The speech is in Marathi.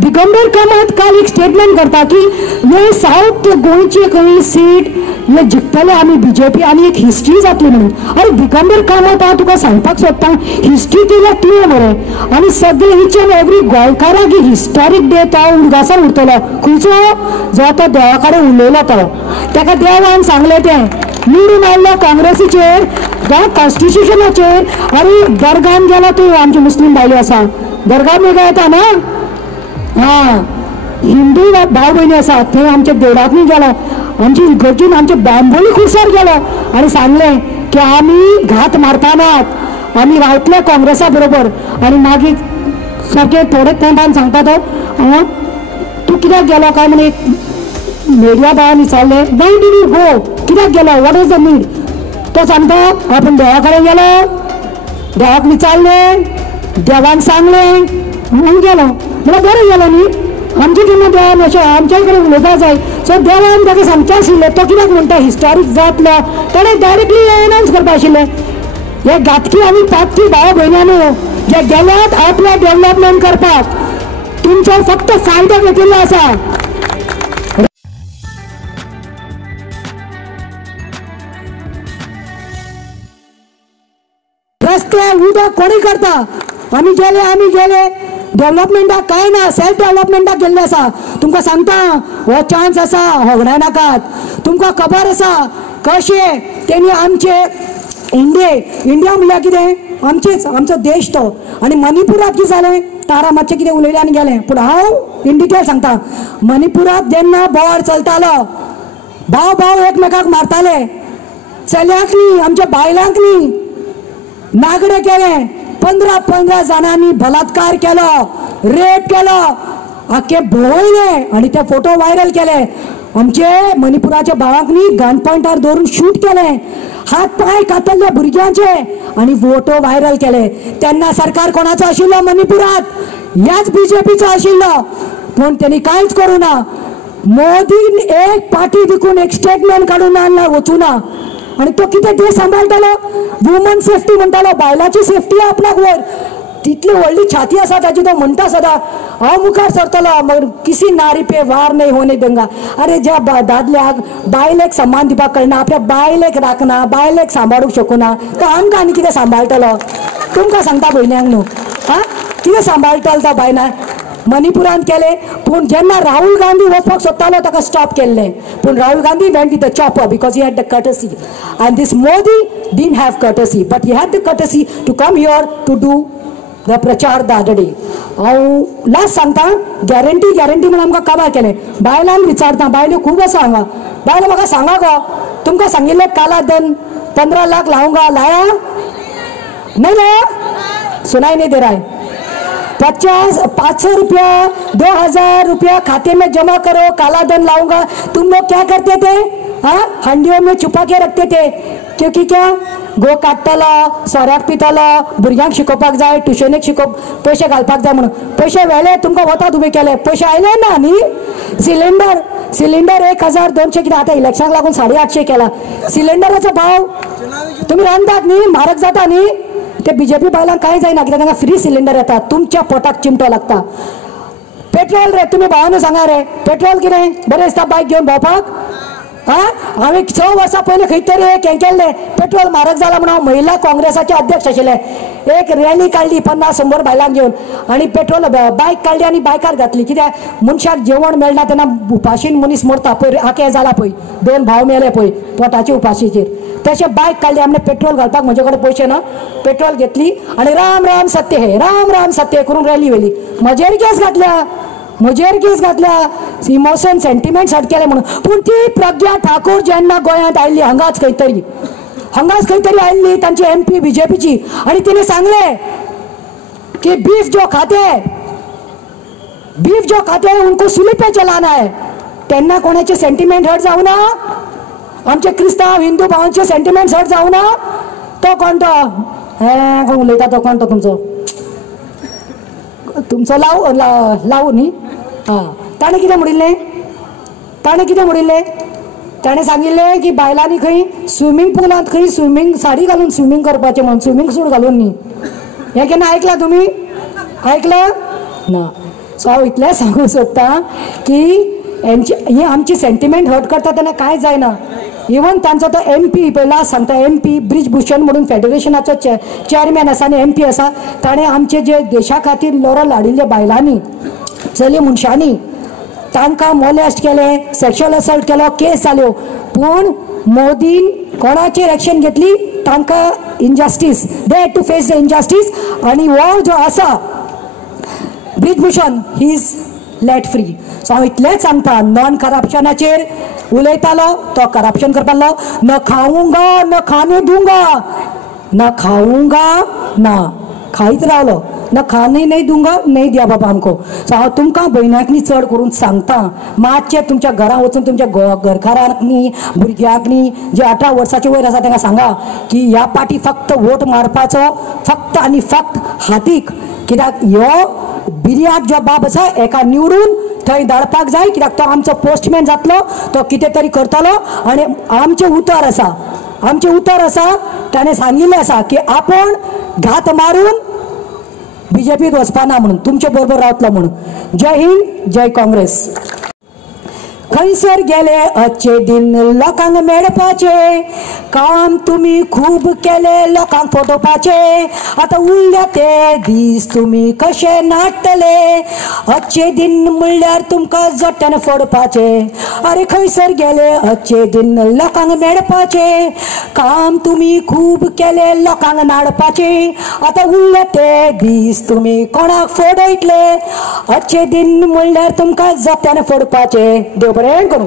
दिगंबर कामत काल एक स्टेटमेंट करता की हे साऊथ गोंयचे खंय सीट हे जिखतले आमी बीजेपी आनी एक हिस्ट्री जातली म्हणून. अरे दिगंबर कामत हांव तुका सांगपाक सोदता हिस्ट्री केल्यार तुवें बरें आनी सगळे इच एंड एवरी गोंयकाराक हिस्टॉरीक डे तो उडगासार उरतलो. खंयचो जो तो देवा कडेन उलयलो तो ताका देवान सांगलें तें निवडून आयल्ल्या काँग्रेसीचेर ह्या कॉन्स्टिट्युशनाचेर. अरे दर्गान गेला तूं आमची मुस्लीम बायलो आसा दर्गा मेगा येता ना हां हिंदू भाव भयणी आसा थंय आमच्या देवळांनी गेलो आमची इगर्जीन आमचे बांबोली खुर्सार गेलो आनी सांगलें की आमी घात मारता नात आमी रावतले काँग्रेसा बरोबर. आनी मागीर सारकें थोडे तेंपान सांगता तो तूं कित्याक गेलो काय म्हण एक मिडिया बायान विचारलें वाय डीड यू गो कित्याक गेलो वॉट इज द नीड. तो सांगता आपण देवा कडेन गेलो देवाक विचारलें देवान सांगलें म्हणून गेलो म्हळ्यार बरें गेलो न्ही. आमचे केन्ना देवान अशें आमच्या कडेन उलोवपा जाय. सो देवान ताका सांगचें आशिल्लें तो कित्याक म्हणटा हिस्टॉरीक जातलो ताणें डायरेक्टली एनावन्स करपा आशिल्लें. हे घातकी आनी पातकी भाव भयण्यांनो जे गेल्यात आपले डेव्हलपमेंट करपाक तुमचो फक्त फायदो घेतिल्लो आसा. रस्ते उदक कोणी करता आमी गेले डेव्हलपमेंटाक काय ना सेल्फ डेव्हलपमेंटाक गेल्ले आसा. तुमकां सांगता हो चान्स आसा होगडाय नाकात. तुमकां खबर आसा कशें तेणी आमचे इंडिया म्हणल्यार कितें आमचो देश तो. आनी मणिपुरात कितें जालें तारा मातशें कितें उलयलें आनी गेलें. पूण हांव इन डिटेल सांगता मणिपुरात जेन्ना बोवाड चलतालो भाव एकमेकाक मारताले चलयांक न्ही आमच्या बायलांक न्ही नागडे केले 15 जाणांनी बलात्कार केलो रेप केलो आख्खे भोंवयले आनी ते फोटो व्हायरल केले. आमचे मणिपुराच्या भावांक न्ही गन पॉयंटार दवरून शूट केले हात पाय कातरले भुरग्यांचे आनी फोटो व्हायरल केले. तेन्ना सरकार कोणाचो आशिल्लो मणिपुरात ह्याच बीजेपीचो आशिल्लो. पूण तेणी कांयच करूं ना. मोदीन एक पाटी देखून एक स्टेटमेंट काडून हाडला वचूना आनी तो कितें देश सांबाळटलो. वुमन सेफ्टी म्हणटालो बायलांची सेफ्टी आपणाक वयर तितली व्हडली छाती आसा ताची तो म्हणटा सदां हांव मुखार सरतलो मगर किसी नारी पे वार नाही होने देंगा. अरे ज्या दादल्याक बायलेक सम्मान दिवपाक कळना आपल्या बायलेक राखना बायलेक सांबाळूंक शकना तो आमकां आनी कितें सांबाळटलो. तुमकां सांगता भयण्यांक न्हू हां कितें सांबाळटलो तो बायलां. मणिपुरांत केले पूण जेन्ना राहुल गांधी वचपाक सोदतालो ताका स्टॉप केल्लें. पूण Rahul Gandhi went with the chopper because he had the courtesy and this Modi didn't have courtesy but he had the courtesy to come here to do the prachar the other day. हांव लास्ट सांगता गॅरंटी म्हणून आमकां काबार केलें. बायलांक विचारता बायल्यो खूब आसा हांगा बायलो म्हाका सांगा गो तुमकां सांगिल्लें काला दन 15 लाख लावूंगा लाया नहीं ना सुनाई नहीं दे रहा है. 500 रुपया 2000 रुपया खाते में जमा करो काला धन लाऊंगा. तुम लोग क्या करते थे हाँ हंडियों में छुपा के रखते थे क्योंकि क्या गो काडटलो सोऱ्याक पितलो भुरग्यांक शिकोवपाक जाय ट्युशनीक पयशे घालपाक जाय म्हणून पयशे वेले तुमकां वता तुमी केले पयशे आयले ना न्ही. सिलिंडर 1200 कितें आतां इलेक्शनाक लागून 850 केला. सिलिंडराचो भाव तुमी रांदतात न्ही म्हारग जाता न्ही. ते बीजेपी बायलांक कांय जायना कित्याक तांकां फ्री सिलिंडर येता तुमच्या पोटाक चिमटो लागता. पेट्रोल रे तुमी भावांनो सांगा रे पेट्रोल कितें बरें दिसता बायक घेवन भोंवपाक हां. हांवें 6 वर्सां पयलीं खंय तरी एक हें केल्लें पेट्रोल म्हारग जाला म्हणून हांव महिला काँग्रेसाचे अध्यक्ष आशिल्लें. एक रॅली काडली 50-100 बायलांक घेवन आनी पेट्रोल बायक काडली आनी बायकार घातली कित्याक मनशाक जेवण मेळना तेन्ना उपाशीन मनीस मरता पळय आके जाला पळय 2 भाव मेले पळय पोटाचे उपाशीचेर तशें बायक काडली आमने पेट्रोल घालपाक म्हजे कडेन पयशे ना पेट्रोल घेतली आनी राम राम सत्य करून रॅली व्हेली. म्हजेर केस घातल्या इमोशन सेंटिमेंट्स हट केले म्हणून. पूण ती प्रज्ञा ठाकूर जेन्ना गोंयांत आयिल्ली हांगाच खंय तरी आयिल्ली तांची MP बीजेपीची आनी तिने सांगले की बीफ जो खाते हैं उनको सूली पे चलाना है. तेन्ना कोणाचे सेंटिमेंट हट जावना आमचे क्रिस्तांव हिंदू भावांचे सेंटिमेंट्स हट जावना. तो कोण तो हे कोण उलयता तो कोण तो तुमचो लावू न्ही हां. ताणें कितें म्हणिल्लें ताणें सांगिल्लें की बायलांनी खंय स्विमींग पुलांत खंय स्विमींग साडी घालून स्विमींग करपाचें म्हणून स्विमींग सूट घालून न्ही. हें केन्ना आयकलां तुमी आयकलां ना. सो हांव इतलें सांगूंक सोदतां की ही आमची सेंटिमेंट हर्ट करता तेन्ना कांय जायना. इवन तांचो तो MP पळयला सांगता MP ब्रिज भूषण म्हणून फेडरेशनाचो चेअरमॅन आसा आनी MP आसा. ताणें आमचे जे देशा खातीर लढो लाडिल्ले बायलांनी चली मनशांनी तांकां मोलेस्ट केले, सेक्शुअल असॉल्ट केलो, केस जाल्यो, पूण मोदीन कोणाचेर एक्शन घेतली तांकां injustice, they had to face the injustice. आनी हो जो आसा Brij Bhushan he is let free. So हांव इतलेंच सांगता नॉन करप्शनाचेर उलयतालो तो करप्शन करतालो. न खाऊंगा न खाने दूंगा, न खाऊंगा ना खायत रावलो, न खाने नहीं दूंगा नहीं दिया बाबा हमको. सो हांव तुमकां भयणांकनी चड करून सांगता मातशें तुमच्या घरां वचून तुमच्या घरकारांनी भुरग्यांकनी जे 18 वर्सांचे वयर आसा तांकां सांगा की ह्या पाटी फक्त वोट मारपाचो फक्त आनी फक्त हातीक. कित्याक ह्यो बिर्याक जो बाब आसा एका निवडून थंय धाडपाक जाय, कित्याक तो आमचो पोस्टमॅन जातलो, तो कितें तरी करतलो. आनी आमचें उतर आसा ताणें सांगिल्लें आसा की आपूण घात मारून BJPत वचपाना म्हणून, तुमचे बरोबर रावतलो म्हणून. जय हिंद, जय काँग्रेस. खंयसर गेले अच्छे दिन लोकांक मेळपाचे, काम तुम्ही खूब केले लोकांक फटोवपाचे, आता उरल्या ते दीस तुम्ही कशे नाटले, अच्छे दिन म्हणल्यार तुमकां जोट्यान फोडपाचे. अरे खंयसर गेले अच्छे दिन लोकांक मेळपाचे, काम तुम्ही खूब केले लोकांक नाडपाचे, आता उरल्या ते दीस तुम्ही कोणाक फोडयतले, अच्छे दिन म्हणल्यार तुमकां जोट्यान फोडपाचे. देव बरें करूं.